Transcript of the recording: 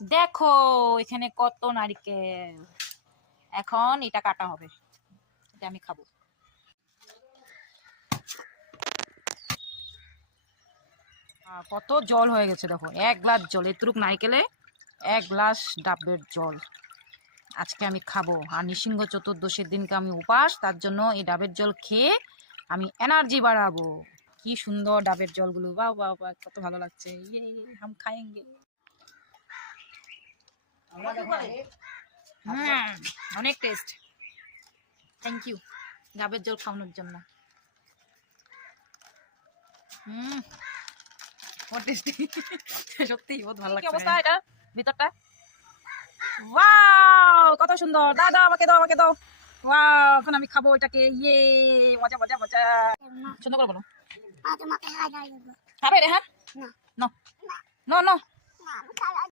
দেখো এখানে কত নারকেল। এখন এটা কাটা হবে, এটা আমি খাবো। কত জল হয়ে গেছে দেখো, 1 গ্লাস জল, এতটুক নারকেলে 1 গ্লাস ডাবের জল। আজকে আমি খাবো, আর নৃসিংহ চতুর্দশীর দিনকে আমি উপাস, তার জন্য এই ডাবের জল খেয়ে আমি এনার্জি বাড়াবো। কি সুন্দর ডাবের জলগুলো, বাহ বাহ বাহ, কত ভালো লাগছে। ইয়ে হাম খাएंगे। অনেক টেস্ট। থ্যাংক ইউ ডাবের জল খাওয়ানোর জন্য। বহুত টেস্টি, সত্যি বহুত ভালো লাগছে। কি অবস্থা এটা ভিতরটা? ওয়াও কত সুন্দর, দাও দাও আমাকে দাও, আমাকে দাও। ওয়াও এখন আমি খাবো এটাকে। ইয়ে মজা মজা মজা। সুন্দর করে বলো। খাবে রেহান? No no no.